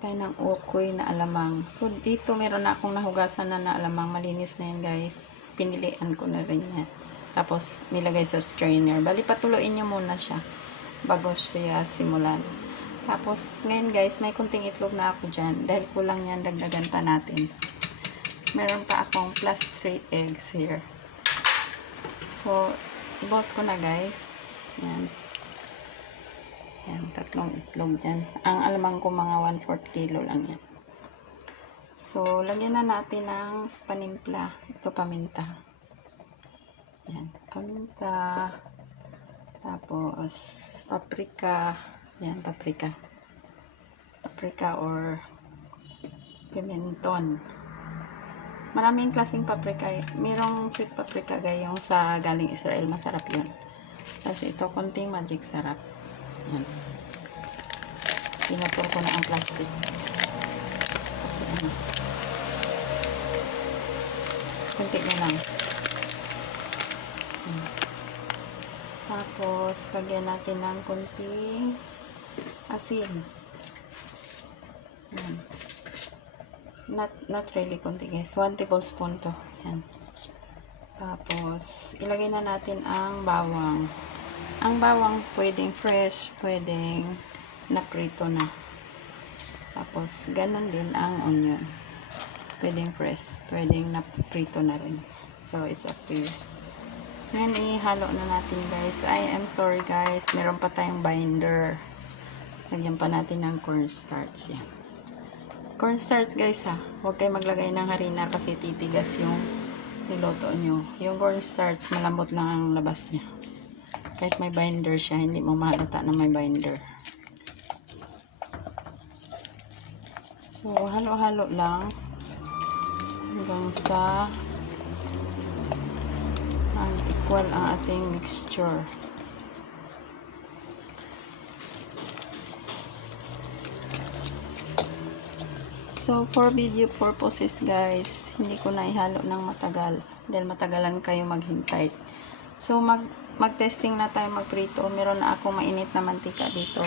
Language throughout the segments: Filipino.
tayo ng ukoy na alamang. So, dito meron na akong nahugasan na alamang. Malinis na yan, guys. Pinilian ko na rin yan. Tapos, nilagay sa strainer. Bali, patuloyin nyo muna siya bago siya simulan. Tapos, ngayon, guys, may kunting itlog na ako dyan. Dahil kulang yan, dagdagan pa natin. Meron pa akong plus 3 eggs here. So, i-boss ko na, guys. Yan. Yan, 3 itlog yan. Ang alamang ko mga 1/4 kilo lang yan. So, lagyan na natin ng panimpla. Ito paminta. Yan, paminta. Tapos, paprika. Yan, paprika. Paprika or pimenton. Maraming klaseng paprika. Merong sweet paprika yung sa galing Israel. Masarap yun. Tapos ito, konting magic sarap. Yan. Pinapor ko na ang plastic. Kasi ano. Kunti na lang. Yan. Tapos, lagyan natin ng kunting asin. Yan. Not really kunti, guys. 1 tablespoon to. Yan. Tapos, ilagay na natin ang bawang. Ang bawang pwedeng fresh, pwedeng naprito na. Tapos, ganun din ang onion. Pwedeng fresh, pwedeng naprito na rin. So, it's up to you. Ngayon, ihalo na natin, guys. I am sorry, guys. Meron pa tayong binder. Lagyan pa natin ng cornstarch. Yan. Cornstarch, guys, ha. Huwag kayo maglagay ng harina kasi titigas yung niloto nyo. Yung cornstarch, malambot lang ang labas niya. Kahit may binder siya, hindi mo mahalata na may binder. So, halo-halo lang hanggang sa equal ang ating mixture. So, for video purposes, guys, hindi ko na ihalo ng matagal dahil matagalan kayo maghintay. So, mag-testing na tayo magprito. Meron na ako mainit na mantika dito.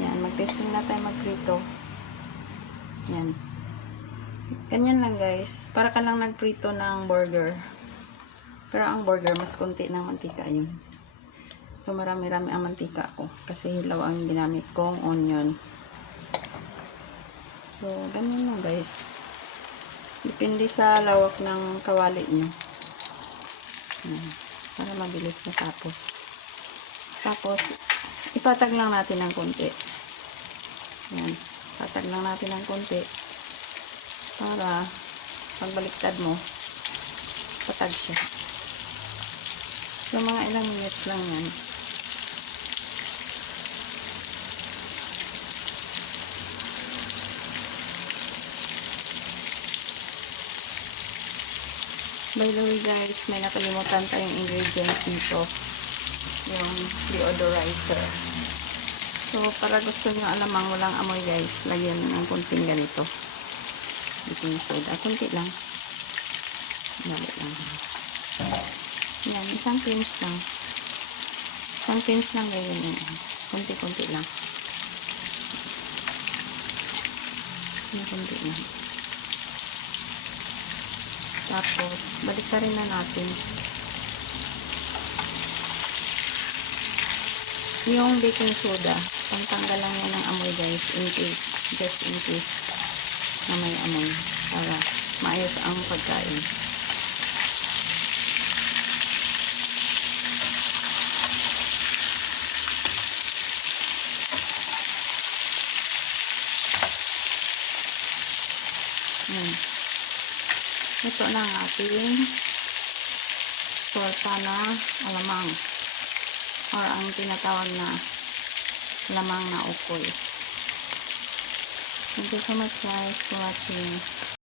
Yan, mag-testing na tayo magprito. Yan. Ganyan lang, guys. Para ka lang nagprito ng burger. Pero ang burger, mas konti ng mantika yun. So, marami-rami ang mantika ko. Kasi hilaw ang ginamit kong onion. So, ganyan lang, guys. Depende sa lawak ng kawali nyo. Yan. Para mabilis matapos. Tapos, ipatag lang natin ng konti. Yan. Patag lang natin ng konti. Para, pagbaliktad mo, patag siya. So, mga ilang minutes lang yan. By the way, guys, may nakalimutan tayong ingredients nito. Yung deodorizer. So, para gusto nyo alamang walang amoy, guys, lagyan ng kunting ganito. Baking soda. Kunti lang. Galit lang. Yan, isang pinch lang. Isang pinch lang gawin yun. Kunti-kunti lang. Kunti lang. Tapos, balik na rin na natin. Yung baking soda, pantanggal lang yan ng amoy, guys, in case, just in case na may amoy, para maayos ang pagkain. Yan. Ito na ang ating torta na alamang or ang tinatawag na alamang na ukoy. Thank you so much, guys, for watching.